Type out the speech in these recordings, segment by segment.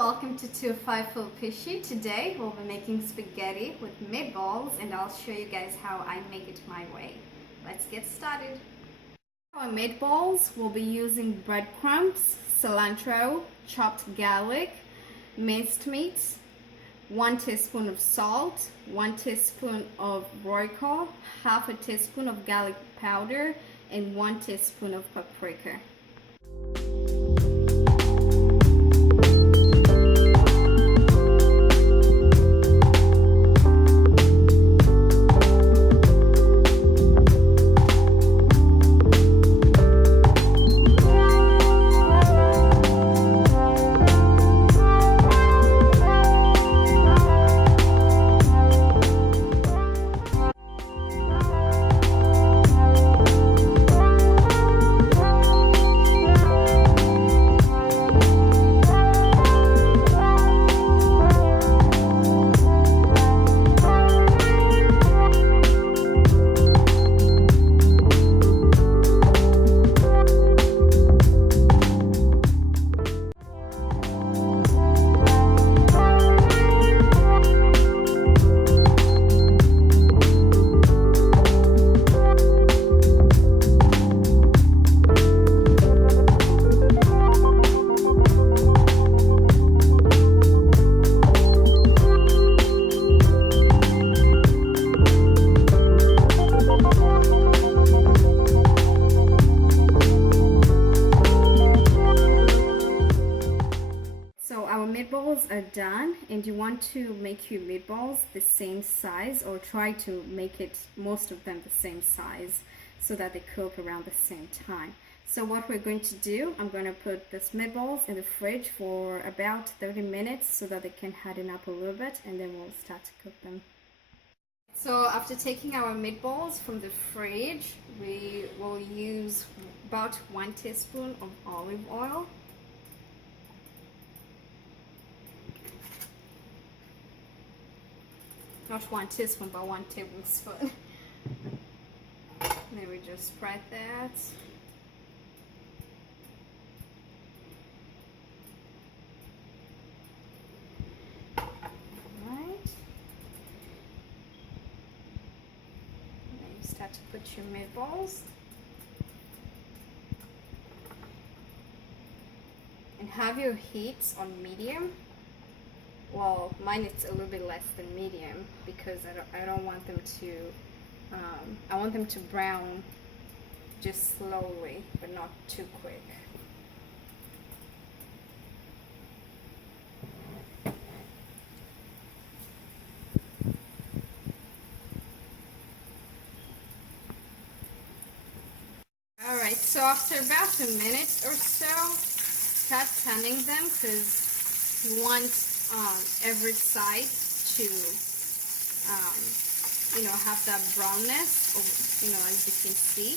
welcome to 205 Fishy. Today we'll be making spaghetti with meatballs and I'll show you guys how I make it my way. Let's get started. For our meatballs, we'll be using breadcrumbs, cilantro, chopped garlic, minced meat, 1 teaspoon of salt, 1 teaspoon of royco, half a teaspoon of garlic powder, and 1 teaspoon of paprika. Meatballs are done, and you want to make your meatballs the same size, or try to make it most of them the same size so that they cook around the same time. So what we're going to do, I'm going to put this meatballs in the fridge for about 30 minutes so that they can harden up a little bit, and then we'll start to cook them. So after taking our meatballs from the fridge, we will use about 1 teaspoon of olive oil. Not 1 teaspoon, but 1 tablespoon. Then we just spread that. Alright. Then you start to put your meatballs. And have your heat on medium. Well, mine is a little bit less than medium because I don't want them to, I want them to brown just slowly, but not too quick. Alright, so after about a minute or so, start turning them because you want every side to have that brownness, as you can see.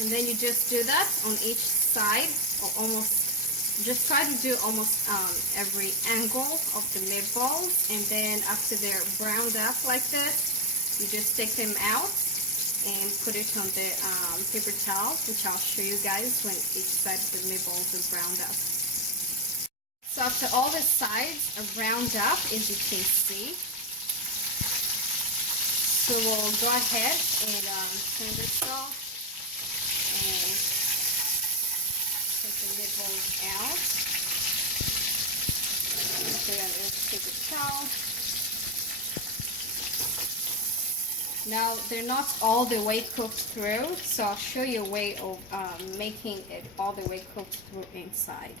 And then you just do that on each side, or almost, just try to do almost every angle of the meatballs. And then after they're browned up like this, you just take them out and put it on the paper towel, which I'll show you guys when each side of the meatballs is browned up. So after all the sides are browned up, as you can see, so we'll go ahead and turn this off. And take the meatballs out. Put it on a paper towel. Now they're not all the way cooked through, so I'll show you a way of making it all the way cooked through inside.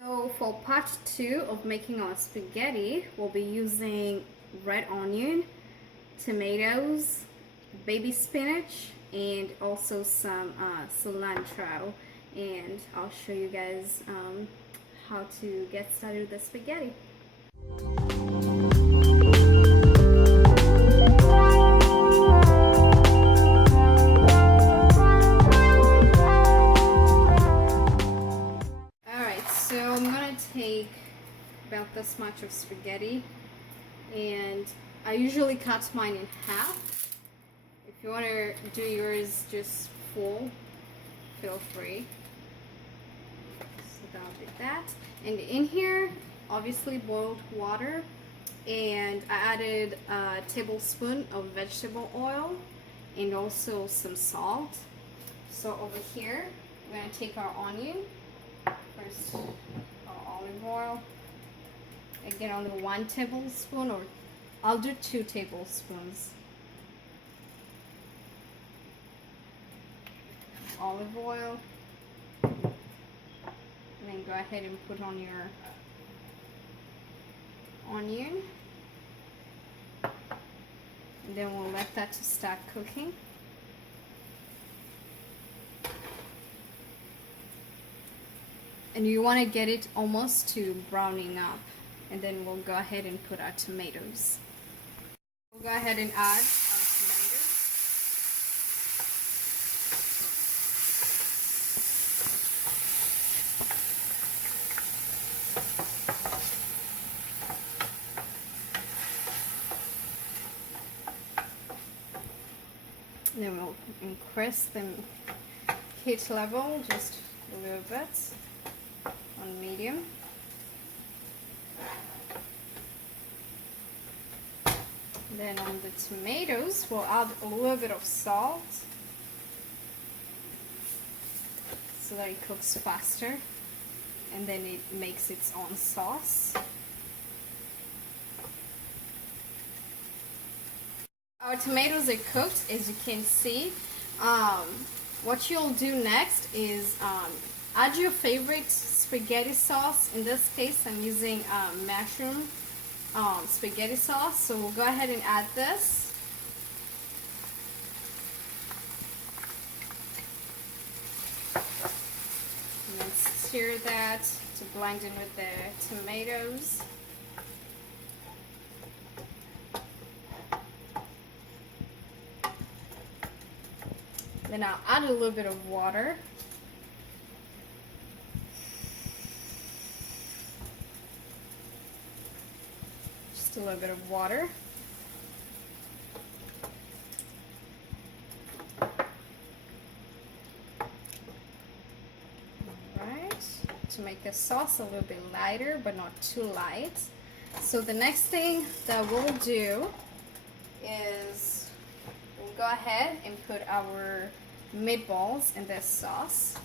So for part 2 of making our spaghetti, we'll be using red onion, tomatoes, baby spinach, and also some cilantro, and I'll show you guys how to get started with the spaghetti. this much of spaghetti, and I usually cut mine in half. If you want to do yours just full, feel free. So that'll be that. And in here, obviously boiled water, and I added a tablespoon of vegetable oil and also some salt. So over here, we're gonna take our onion. First, our olive oil. Again, only 1 tablespoon, or I'll do 2 tablespoons. Olive oil. And then go ahead and put on your onion. And then we'll let that to start cooking. And you want to get it almost to browning up. And then we'll go ahead and put our tomatoes. We'll go ahead and add our tomatoes. And then we'll increase the heat level just a little bit on medium. Then on the tomatoes, we'll add a little bit of salt so that it cooks faster, and then it makes its own sauce. Our tomatoes are cooked, as you can see. What you'll do next is add your favorite spaghetti sauce. In this case, I'm using mushroom spaghetti sauce, so we'll go ahead and add this. And then stir that to blend in with the tomatoes. Then I'll add a little bit of water. A little bit of water. Alright, to make the sauce a little bit lighter but not too light. So the next thing that we'll do is we'll go ahead and put our meatballs in this sauce.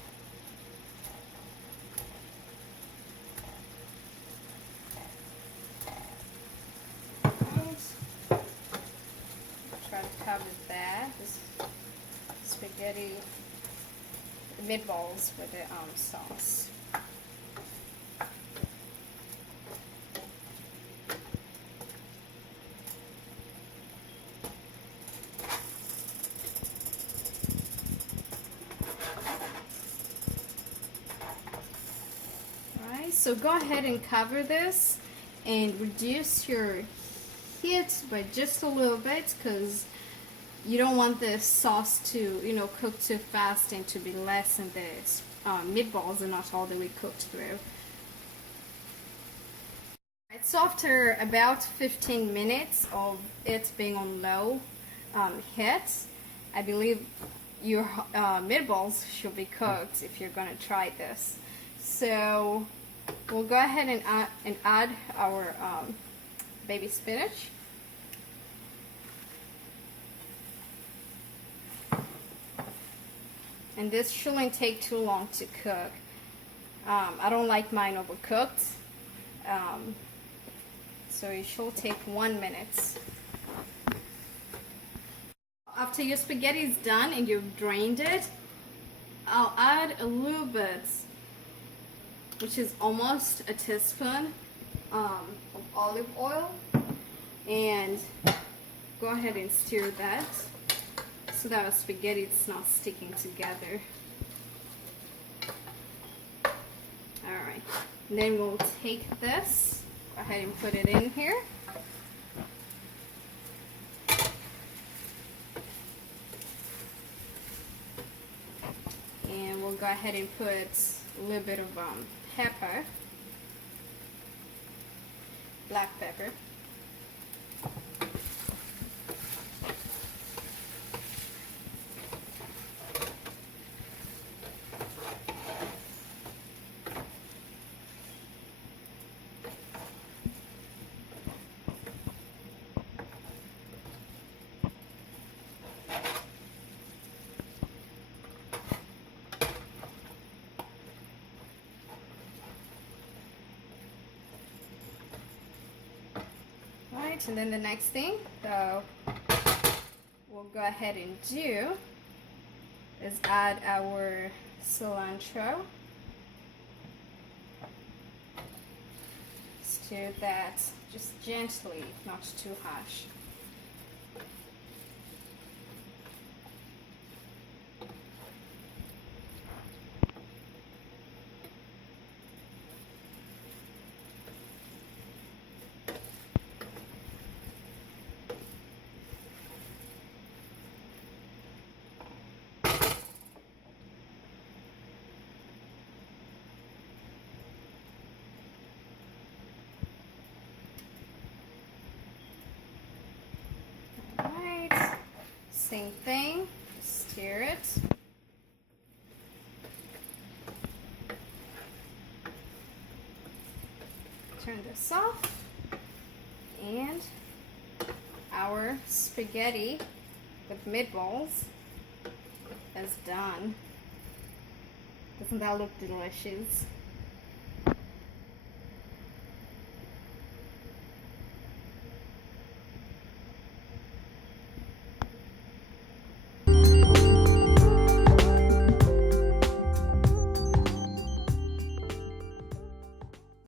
Cover that, this spaghetti meatballs with the sauce. Alright, so go ahead and cover this and reduce your heat by just a little bit, because you don't want the sauce to, cook too fast and to be less, and the meatballs are not all the way cooked through. Right, so after about 15 minutes of it being on low heat, I believe your meatballs should be cooked if you're gonna try this. So we'll go ahead and add our baby spinach. And this shouldn't take too long to cook. I don't like mine overcooked. So it should take 1 minute. After your spaghetti is done and you've drained it, I'll add a little bit, which is almost a teaspoon of olive oil, and go ahead and stir that so that our spaghetti is not sticking together. Alright, then we'll take this, go ahead and put it in here. And we'll go ahead and put a little bit of pepper. black pepper. Right, and then the next thing we'll go ahead and do is add our cilantro. Stir that just gently, not too harsh. Alright, same thing, stir it. Turn this off, and our spaghetti with meatballs is done. Doesn't that look delicious?